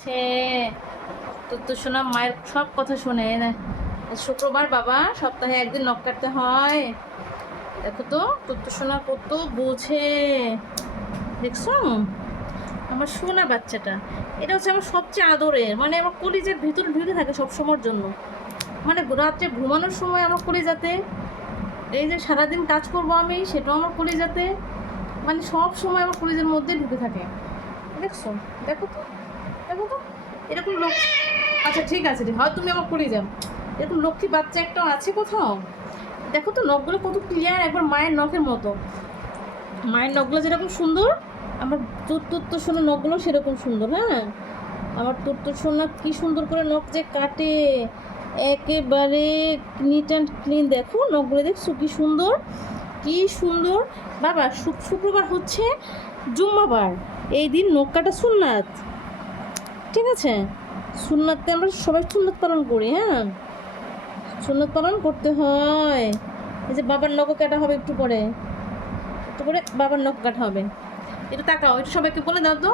সে তোর তো শোনা মায়ের সব কথা শোনে না। শুক্রবার বাবা সপ্তাহে একদিন নখ কাটতে হয়। দেখো তো তোর তো শোনা কত বোঝে, দেখছো আমার শোনা বাচ্চাটা। এটা হচ্ছে আমার সবচেয়ে আদরের, মানে আমার কলিজের ভিতরে ঢুকে থাকে সব সময়ের জন্য। মানে রাত্রে ঘুমানোর সময় আমার কলিজাতে, এই যে সারাদিন কাজ করবো আমি সেটাও আমার কলিজাতে, মানে সব সময় আমার কলিজের মধ্যে ঢুকে থাকে। দেখছো, দেখো তো, দেখো তো এরকম লোক। আচ্ছা ঠিক আছে রে, হয় তুমি আমার করে যাও, এরকম লক্ষ্মী বাচ্চা একটা আছে কোথাও। দেখো তো নখগুলো কত ক্লিয়ার, একবার মায়ের নখের মতো। মায়ের নখগুলো যেরকম সুন্দর, আমার তুত্তুর সোনা নখগুলো সেরকম সুন্দর। হ্যাঁ, আমার তুত্তুর সোনা কী সুন্দর করে নখ যে কাটে, একেবারে নিট অ্যান্ড ক্লিন। দেখো নখগুলো, দেখছো কী সুন্দর, কী সুন্দর। বাবা শুক্রবার হচ্ছে জুম্মাবার, এই দিন নখ কাটা সুন্নাত, ঠিক আছে? সুন্নাতে আমরা সবাই সুন্নাত পালন করি। হ্যাঁ, সুন্নাত পালন করতে হয়। এই যে বাবার নখ কাটা হবে একটু পরে, একটু পরে বাবার নখ কাটা হবে। একটু তাকাও, একটু সবাইকে বলে দাও তো,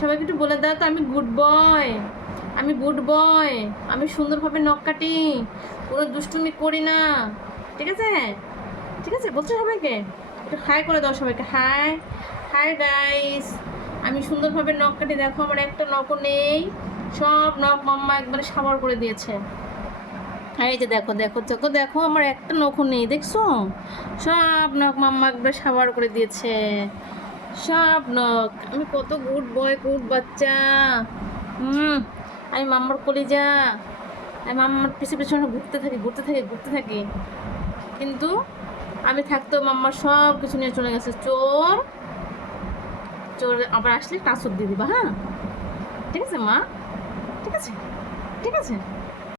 সবাইকে একটু বলে দাও তো আমি গুড বয়, আমি গুড বয়, আমি সুন্দরভাবে নখ কাটি, কোনো দুষ্টুমি করি না, ঠিক আছে? ঠিক আছে বলছো সবাইকে, একটু হাই করে দাও সবাইকে, হাই হাই গাইস। আমি সুন্দরভাবে নখ কাটি, দেখো আমার একটা নখও নেই, সব নখ মাম্মা একবারে সাবার করে দিয়েছে। এই যে দেখো দেখো দেখো দেখো আমার একটা নখও নেই, দেখছো? সব নখ মাম্মা একবারে সাবার করে দিয়েছে, সব নখ। আমি কত গুড বয়, গুড বাচ্চা। আমি মাম্মার কলিজা, আমি মাম্মার পিছনে পিছনে ঘুরতে থাকি ঘুরতে থাকি ঘুরতে থাকি, কিন্তু আমি থাকতেও মাম্মার সব কিছু নিয়ে চলে গেছে। চোর, চোর আবার আসলে টাসর দিয়ে দিবা। হ্যাঁ ঠিক আছে মা, ঠিক আছে, ঠিক আছে।